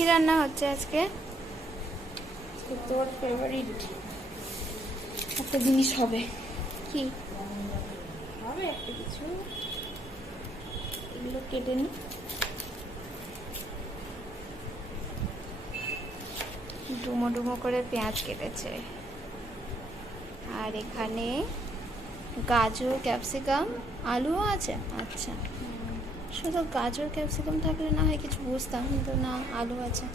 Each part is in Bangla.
কি রান্না হচ্ছে আজকে? তোর ফেভারিট একটা জিনিস হবে। কি হবে একটা কিছু, এগুলো কেটে নি। ডুমো ডুমো করে পেঁয়াজ কেটেছে, আর এখানে গাজর, ক্যাপসিকাম, আলুও আছে। আচ্ছা, শুধু গাজর ক্যাপসিকাম থাকলে না হয় কিছু বুঝতাম, কিন্তু না, আলু আছে।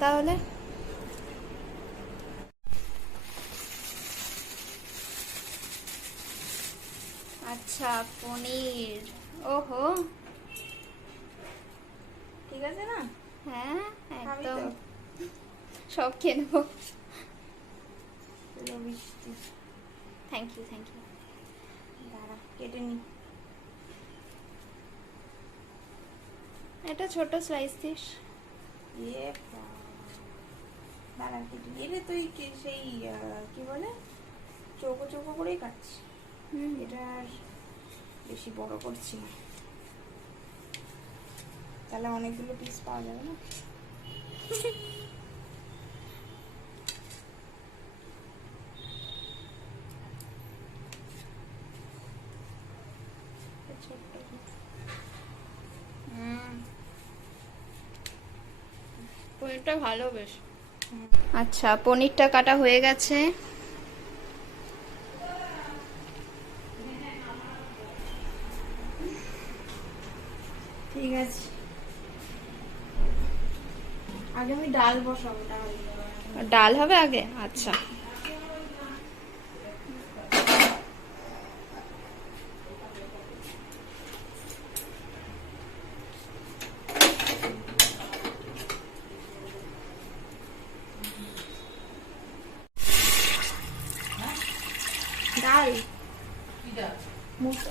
তাহলে আচ্ছা, পনির। ওহো, ঠিক আছে না? হ্যাঁ খাবি একদম, তো? সব খেয়ে নেবো। মিষ্টি। Thank you, thank you. দাঁড়া কেটে নি। এটা ছোট স্লাইস দিস। ইয়ে দাঁড়া কেটে নি। এটা তুই সেই কি বলে চৌকো চৌকো করেই কাটছি। এটা আর বেশি বড় করছি না, তাহলে অনেকগুলো পিস পাওয়া যাবে না। ছোট্ট piece। পনিরটা ভালো বেশ। আচ্ছা, পনিরটা কাটা হয়ে গেছে। ঠিক আছে, আগে আমি ডাল বসাবো। ডাল হবে আগে? আচ্ছা, ডাল মুসো।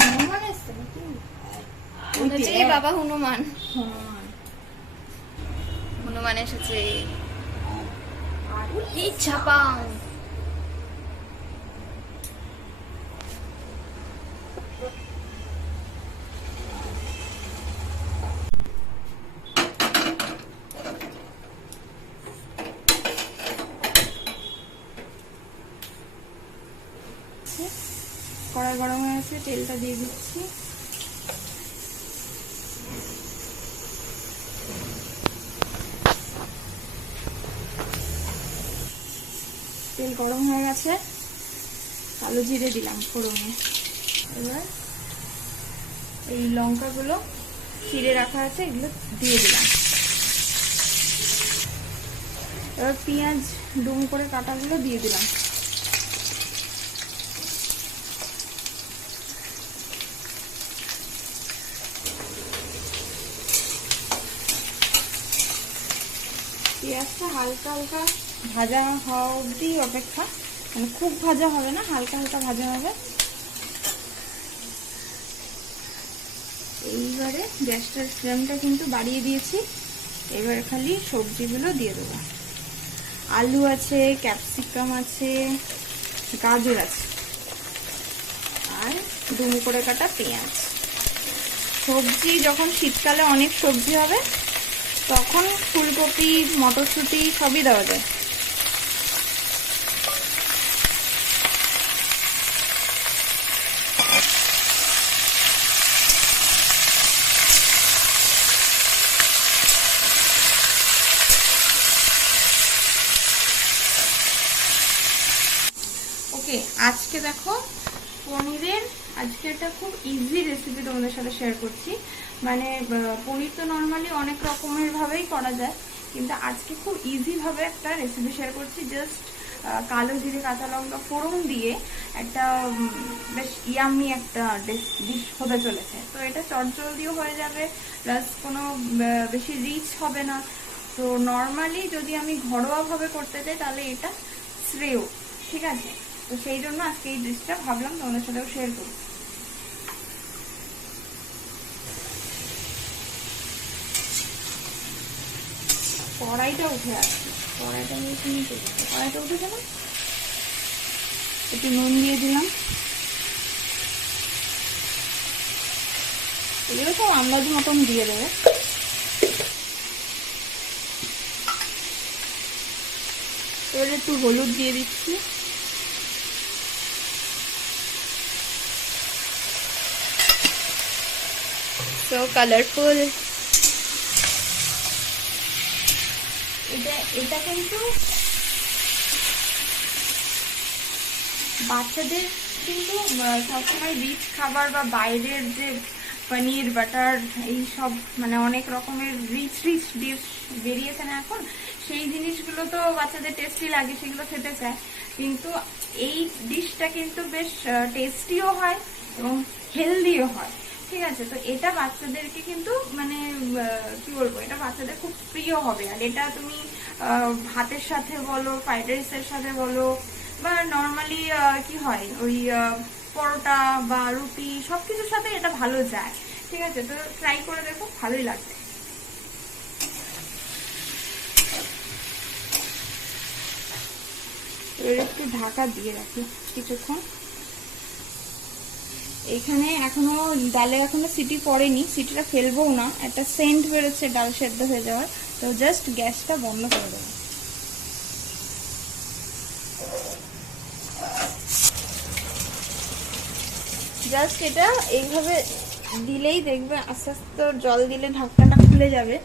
হনুমান এসছে নাকি? এই বাবা হনুমান, হনুমান। হনুমান এসেছে। এই চাপাং। কড়াই গরম হয়ে গেছে, তেলটা দিয়ে দিচ্ছি। তেল গরম হয়ে গেছে, কালো জিরে দিলাম ফোড়নে। এবার এই লঙ্কাগুলো চিড়ে রাখা আছে, এগুলো দিয়ে দিলাম। এবার পেঁয়াজ ডুম করে কাটাগুলো দিয়ে দিলাম। পেঁয়াজটা হালকা হালকা ভাজা হওয়া অবধি অপেক্ষা, মানে খুব ভাজা হবে না, হালকা হালকা ভাজা হবে। এইবারে গ্যাসটার ফ্লেমটা কিন্তু বাড়িয়ে দিয়েছি। এবার খালি সবজিগুলো দিয়ে দেবো। আলু আছে, ক্যাপসিকাম আছে, গাজর আছে, আর ডুম করে কাটা পেঁয়াজ। সবজি যখন শীতকালে অনেক সবজি হবে তখন ফুলকপি, মটরশুঁটি সবই দেওয়া যায়। ওকে, আজকে দেখো পনিরের একটা খুব ইজি রেসিপি তোমাদের সাথে শেয়ার করছি। মানে পনির তো নর্মালি অনেক রকমের ভাবেই করা যায়, কিন্তু আজকে খুব ইজি ভাবে একটা রেসিপি শেয়ার করছি। জাস্ট কালো জিরে, কাঁচা লঙ্কা ফোড়ন দিয়ে একটা বেশ ইয়াম্মি একটা ডিশ হতে চলেছে। তো এটা চটজলদিও হয়ে যাবে, প্লাস কোনো বেশি রিচ হবে না। তো নর্মালি যদি আমি ঘরোয়া ভাবে করতে চাই তাহলে এটা শ্রেয়, ঠিক আছে? তো সেই জন্য আজকে এই ডিশটা ভাবলাম তোমাদের সাথেও শেয়ার করি। কড়াইটা উঠে আসছে, কড়াইটা উঠেছে না, একটু নুন দিয়ে দিলাম। এগুলো সব আন্দাজ মতন দিয়ে দেবো। এবার একটু হলুদ দিয়ে দিচ্ছি, সো কালারফুল। এটা কিন্তু বাচ্চাদের কিন্তু সবসময় রিচ খাবার বা বাইরের যে পনির বাটার এই সব মানে অনেক রকমের রিচ ডিশ বেরিয়েছে না এখন, সেই জিনিসগুলো তো বাচ্চাদের টেস্টি লাগে, সেগুলো খেতে চায়। কিন্তু এই ডিশটা কিন্তু বেশ টেস্টিও হয় এবং হেলদিও হয়, ঠিক আছে? তো এটা বাচ্চাদেরকে কিন্তু মানে কি বলবো, এটা বাচ্চাদের খুব প্রিয় হবে। আর এটা তুমি ভাতের সাথে বলো, ফ্রাইড রাইসের সাথে বলো, বা নর্মালি কি হয় ওই পরোটা বা রুটি সবকিছুর সাথে এটা ভালো যায়, ঠিক আছে? তো ট্রাই করে দেখো, ভালোই লাগবে। এবার একটু ঢাকা দিয়ে রাখি কিছুক্ষণ। এখানে এখনো ডালে এখনো সিটি পড়েনি, সিটিটা ফেলবো না, একটা সেন্ট বেরোচ্ছে ডাল সেদ্ধ হয়ে যাওয়ার। তো জাস্ট গ্যাসটা বন্ধ করে দেবো। জাস্ট এটা এইভাবে দিলেই দেখবে আস্তে আস্তে জল দিলে ঢাকনাটা খুলে যাবে,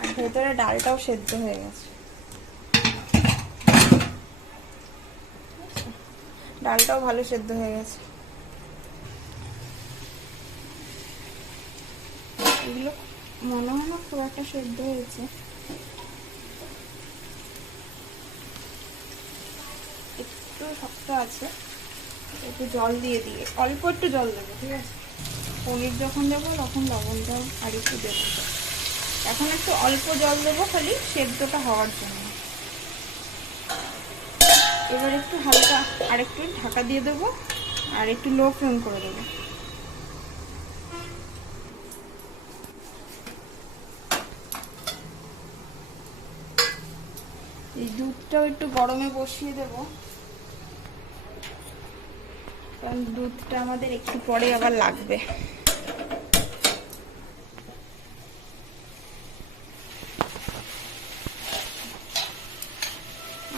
আর ভেতরে ডালটাও সেদ্ধ হয়ে গেছে। ডালটাও ভালো সেদ্ধ হয়ে গেছে। এগুলো মনে হয় না খুব একটা সেদ্ধ হয়েছে, একটু শক্ত আছে, একটু জল দিয়ে অল্প একটু জল দেবো, ঠিক আছে? পনির যখন দেবো তখন লবণটাও আর একটু দেবো। এখন একটু অল্প জল দেবো খালি সেদ্ধটা হওয়ার জন্য। এবার একটু হালকা আরেকটু ঢাকা দিয়ে দেবো আর একটু লো ফ্লেম করে দেবো। এই দুধটাও একটু গরমে বসিয়ে দেবো, কারণ দুধটা আমাদের একটু পরে আবার লাগবে।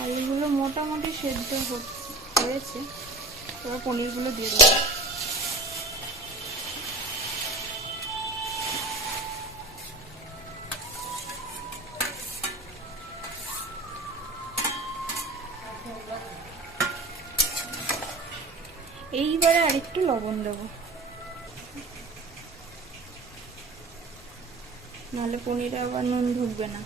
আলুগুলো মোটামুটি সেদ্ধ হয়েছে, এবার পনিরগুলো দিয়ে দেবো। এইবারে আরেকটু লবণ দেবো, নাহলে পনিরে আবার নুন ঢুকবে না।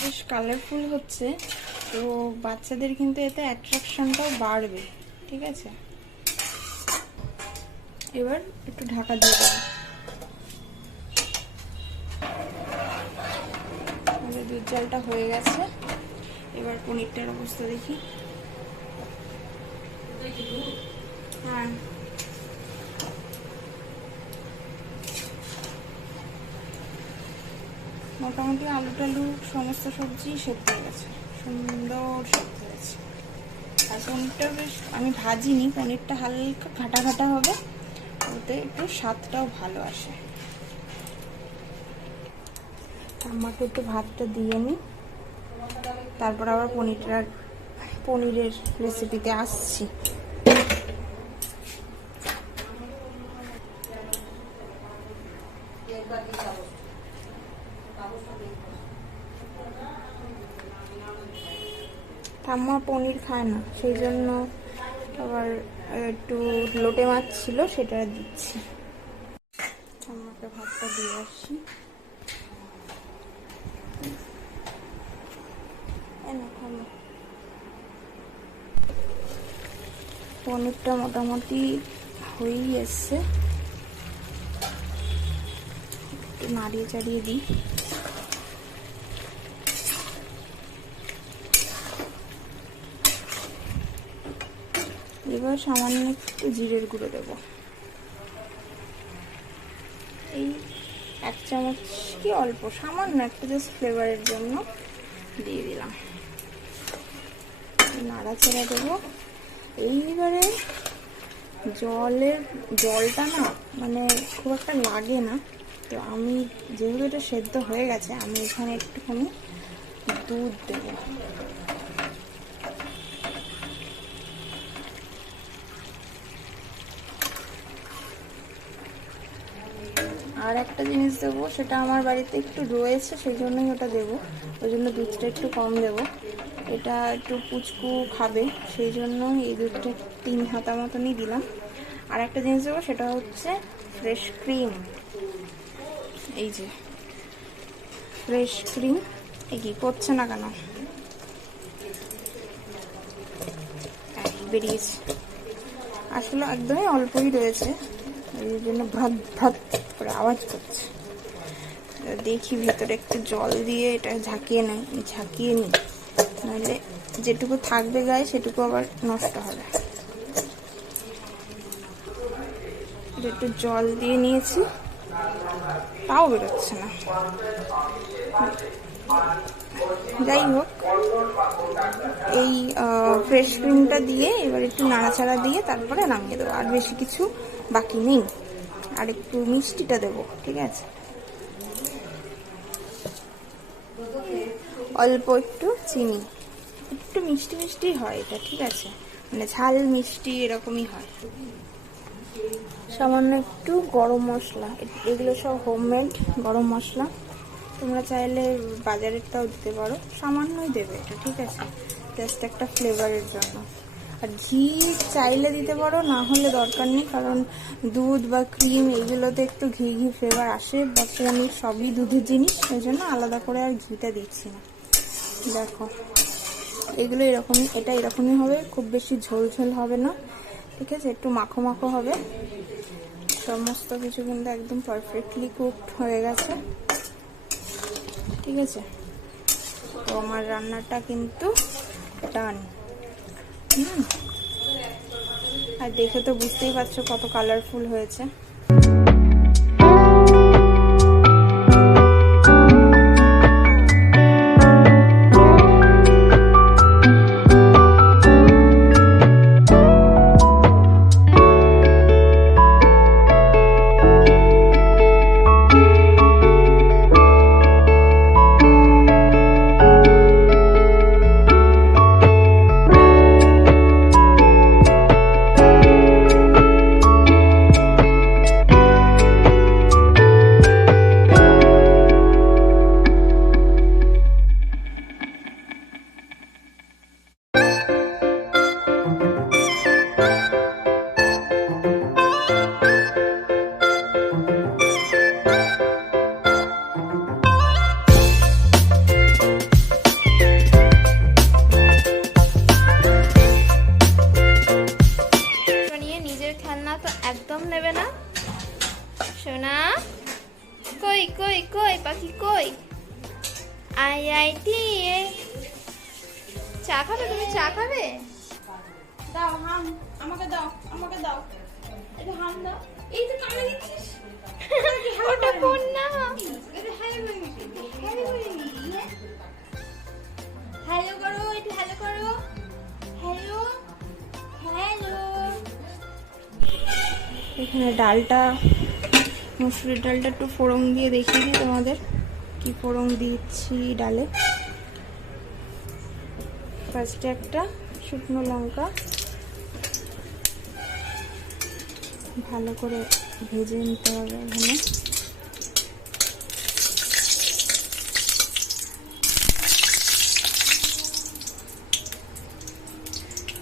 বেশ কালারফুল হচ্ছে, তো বাচ্চাদের কিন্তু এতে অ্যাট্রাকশনটাও বাড়বে, ঠিক আছে? এবার একটু ঢাকা দিয়ে দেবো। আমাদের দুধ জালটা হয়ে গেছে, এবার পনিরটার অবস্থা দেখি। হ্যাঁ, মোটামুটি আলু টালু সমস্ত সবজি সেদ্ধ হয়ে গেছে, সুন্দর সেদ্ধ হয়েছে। আর পনিরটা বেশ, আমি ভাজিনি, পনিরটা হালকা ঘাটা ঘাটা হবে, ওতে একটু স্বাদটাও ভালো আসে। আমাকে একটু ভাতটা দিয়ে নিই, তারপর আবার পনিরের রেসিপিতে আসছি। ঠাম্মা পনির খায় না, সেই জন্য আবার একটু লোটে মাছ ছিল সেটা দিচ্ছি। ঠাম্মাকে ভাতটা দিয়ে আসছি। পনিরটা মোটামুটি হয়েই এসছে, একটু নাড়িয়ে চাড়িয়ে দিই। এবার সামান্য একটু জিরের গুঁড়ো দেবো, এই 1 চামচ কি অল্প, সামান্য একটু জাস্ট ফ্লেভারের জন্য দিয়ে দিলাম। নাড়াচাড়া দেবো। এইবারে জলটা না মানে খুব একটা লাগে না, তো আমি যেহেতু এটা সেদ্ধ হয়ে গেছে, আমি এখানে একটুখানি দুধ দেবো। আর একটা জিনিস দেবো, সেটা আমার বাড়িতে একটু রয়েছে, সেই জন্যই ওটা দেবো, ওই জন্য দুধটা একটু কম দেবো। এটা একটু পুচকু খাবে, সেই জন্য এই দুধটা 3 হাতা মতনই দিলাম। আর একটা জিনিস দেবো, সেটা হচ্ছে ফ্রেশ ক্রিম। এই যে ফ্রেশ ক্রিম, এই কি করছে না কেন, বেরিয়েছে। আসলে একদমই অল্পই রয়েছে, এই জন্য ভাত ভাত করে আওয়াজ করছে। দেখি ভেতরে একটু জল দিয়ে এটা ঝাঁকিয়ে নিই, নাহলে যেটুকু থাকবে গায়ে সেটুকু আবার নষ্ট হবে। একটু জল দিয়ে নিয়েছি, তাও বেরোচ্ছে না। যাই হোক, এই ফ্রেশ ক্রিমটা দিয়ে এবার একটু নাড়াচাড়া দিয়ে তারপরে নামিয়ে দেবো। আর বেশি কিছু বাকি নেই। আর একটু মিষ্টিটা দেবো, ঠিক আছে, অল্প একটু চিনি, একটু মিষ্টি মিষ্টি হয় এটা, ঠিক আছে, মানে ঝাল মিষ্টি এরকমই হয়। সামান্য একটু গরম মশলা, এগুলো সব হোমমেড গরম মশলা, তোমরা চাইলে বাজারেরটাও দিতে পারো, সামান্যই দেবে এটা, ঠিক আছে, জাস্ট একটা ফ্লেভারের জন্য। আর ঘি চাইলে দিতে পারো, না হলে দরকার নেই, কারণ দুধ বা ক্রিম এগুলোতে একটু ঘি ফ্লেভার আসে, বা পনির সবই দুধের জিনিস, ওই জন্য আলাদা করে আর ঘিটা দিচ্ছি না। দেখো এগুলো এরকমই, এটা এরকমই হবে, খুব বেশি ঝোল ঝোল হবে না, ঠিক আছে, একটু মাখো মাখো হবে। সমস্ত কিছু কিন্তু একদম পারফেক্টলি কুকড হয়ে গেছে, ঠিক আছে। তো আমার রান্নাটা কিন্তু ডান। আর দেখে তো বুঝতেই পারছো কত কালারফুল হয়েছে। একদম নেবে না সোনা, কই কই কই পাখি কই, আইআইটি চা খাবে, তুমি চা খাবে, দাও হাম, আমাকে দাও, আমাকে দাও, একটু হাম দাও। এই তো কামড়ে দিচ্ছিস, ওটা কোন না, এটা হ্যালো হ্যালো করো, এটা হ্যালো করো, হ্যালো হ্যালো। এখানে ডালটা, মসুরির ডালটা একটু ফোড়ন দিয়ে দেখিয়ে দিই তোমাদের কি ফোড়ন দিচ্ছি ডালে। ফার্স্টে একটা শুকনো লঙ্কা ভালো করে ভেজে নিতে হবে। এখানে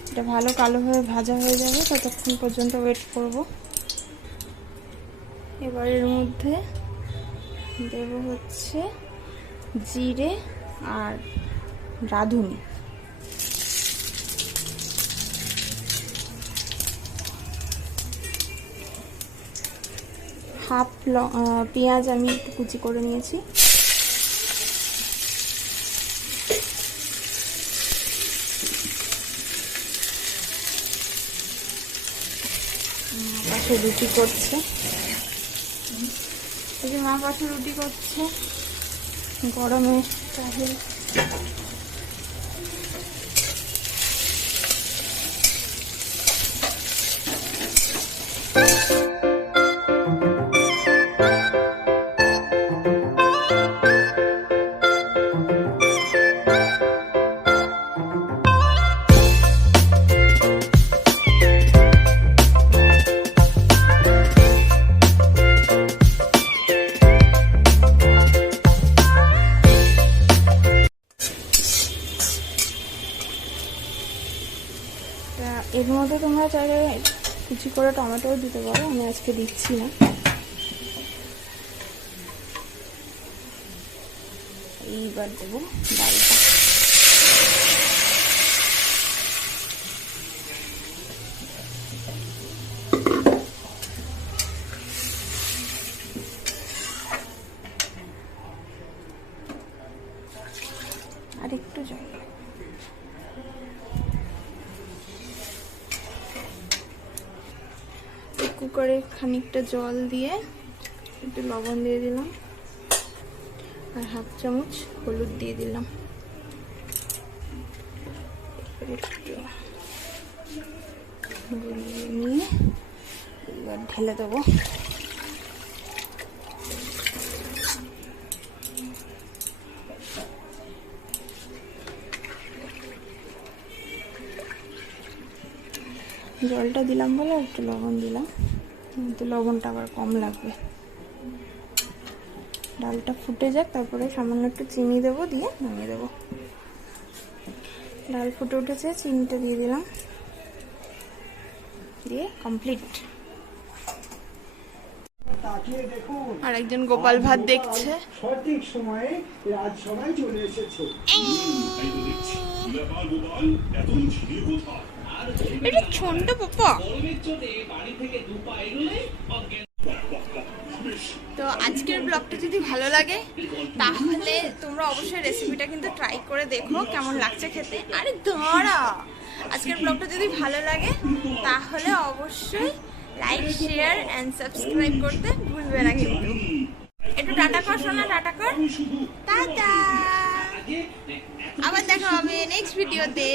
এটা ভালো কালোভাবে ভাজা হয়ে যাবে, ততক্ষণ পর্যন্ত ওয়েট করব। এবার এর মধ্যে দেব হচ্ছে জিরে আর রাঁধুনি, হাফ পেঁয়াজ আমি একটু কুচি করে নিয়েছি। পাশে রুটি করছে, এই যে মা পাশে রুটি করছে, গরমে চাহিদা। এর মধ্যে তোমরা চাইলে কুচি করে টমেটোও দিতে পারো, আমি আজকে দিচ্ছি না। এইবার দেবো ডালটা। আর একটু জল, কুকারে খানিকটা জল দিয়ে একটু লবণ দিয়ে দিলাম আর হাফ চামচ হলুদ দিয়ে দিলাম। একটু গুলিয়ে নিয়ে এবার ঢেলে দেবো। জলটা দিলাম বলে একটু লবণ দিলাম, কিন্তু লবণটা আবার কম লাগবে। ডালটা ফুটে যাক, তারপরে সামান্য একটু চিনি দেবো, দিয়ে নামিয়ে দেবো। ডাল ফুটে উঠেছে, চিনিটা দিয়ে দিলাম, দিয়ে কমপ্লিট। আর একজন গোপাল ভাত দেখছে। সঠিক সময়ে রাজসভায় চলে এসেছে। এটা ছোট্ট পাপা। তো আজকের ব্লগটা যদি ভালো লাগে তাহলে তোমরা অবশ্যই রেসিপিটা কিন্তু ট্রাই করে দেখো কেমন লাগছে খেতে। আরে দাঁড়া, আজকের ব্লগটা যদি ভালো লাগে তাহলে অবশ্যই লাইক, শেয়ার এন্ড সাবস্ক্রাইব করতে ভুলবে না কিন্তু। একটু টাটা কর সোনা, টাটা কর, টাটা। আবার দেখা হবে নেক্সট ভিডিওতে।